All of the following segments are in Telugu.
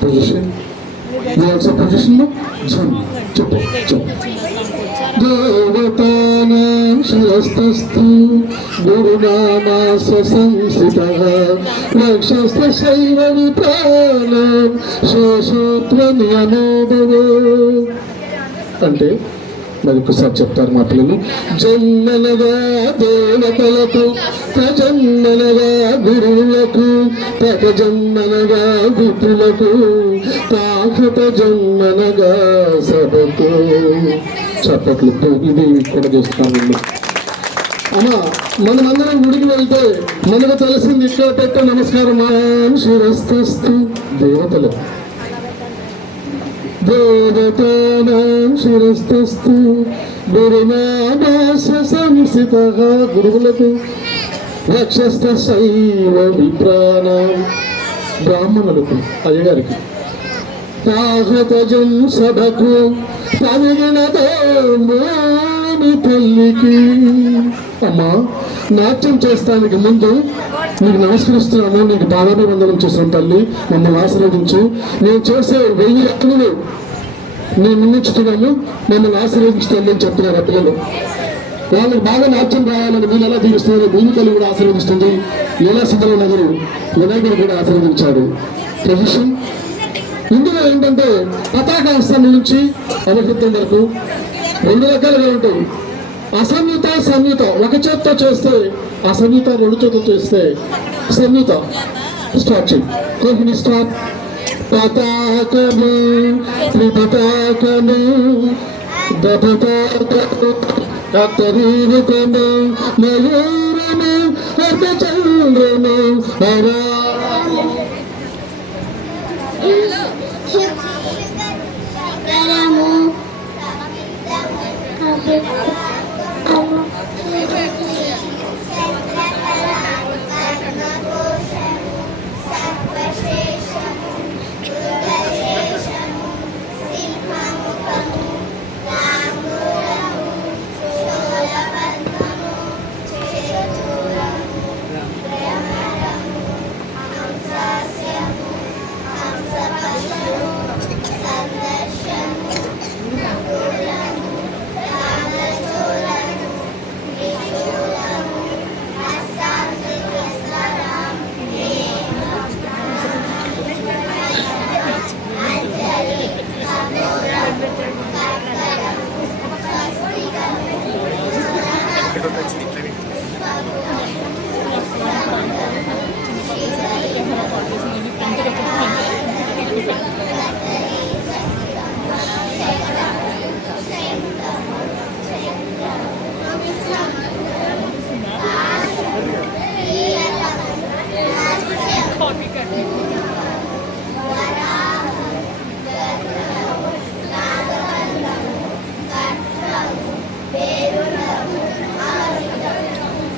Position. You also position no? Jhum. Chup. Devatanam shirastastu gurunamasa samsitaha rakshasta shaiva vipranam shashotvam yanodava. అంటే మరి ఒకసారి చెప్తారు మా పిల్లలు. జన్మనగా దేవతలకు ప్రజన్మనగా గురువులకు ప్రజన్మనగా విపులకు తాకట జన్మనగా సభకు. చప్పట్లు ఇది కూడా చేస్తాను. అమ్మా మనమందరం గుడికి వెళ్తే మనకు తెలిసింది ఇక్కడ పెట్టే నమస్కారం శిరస్తస్తు దేవతలు. దేవతానాం శిరస్తస్తు గురునామాస సంస్థితః గురువులకు రక్షస్థ శైవ విప్రాణం బ్రాహ్మణులకు అయ్యగారికి తాహతజం సభకు పవిగినతో తల్లికి. అమ్మా నాట్యం చేస్తానికి ముందు నీకు నమస్కరిస్తున్నాను, నీకు పాదాభివందనం చేసిన తల్లి మమ్మల్ని ఆశీర్వదించు. నేను చేసే 1000 అప్పులు నేను నిందించుతున్నాను, మమ్మల్ని ఆశీర్వదించుతాను అని చెప్తున్నారు ఆ పిల్లలు. వాళ్ళకి బాగా నాట్యం రావాలని మీరు ఎలా దీవిస్తున్నారు, భూమి తల్లి కూడా ఆశీర్వదిస్తుంది. ఎలా సిద్ధల నగరు వినాయకుడు కూడా ఆశీర్వదించాడు. పొజిషన్ ఇందులో ఏంటంటే పతాక హస్తం నుంచి అవహితం వరకు 2 రకాలుగా ఉంటాయి. అసంయుత సంయుత. ఒక చేత్తో చేస్తే అసంయుత, 2 చేతులు చేస్తే సంయుత. స్టార్ట్ చేయి. కోహిని స్టార్ట్. పతాకము త్రిపతాకము దపతాకము కత్తరీరుకము మయూరము అర్ధచంద్రము హరా.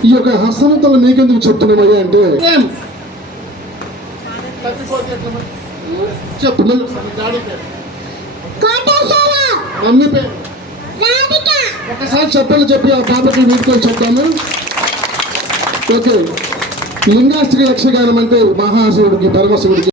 ఈ యొక్క హస్తనతలు మీకెందుకు చెప్తున్నామయ్యా అంటే చెప్పు మమ్మీ పేరు ఒకసారి చెప్పి ఆ పాపకి వీటితో చెప్తాము. ఓకే. లింగాస్త్రి యక్షగానం అంటే మహాశివుడికి పరమశివుడికి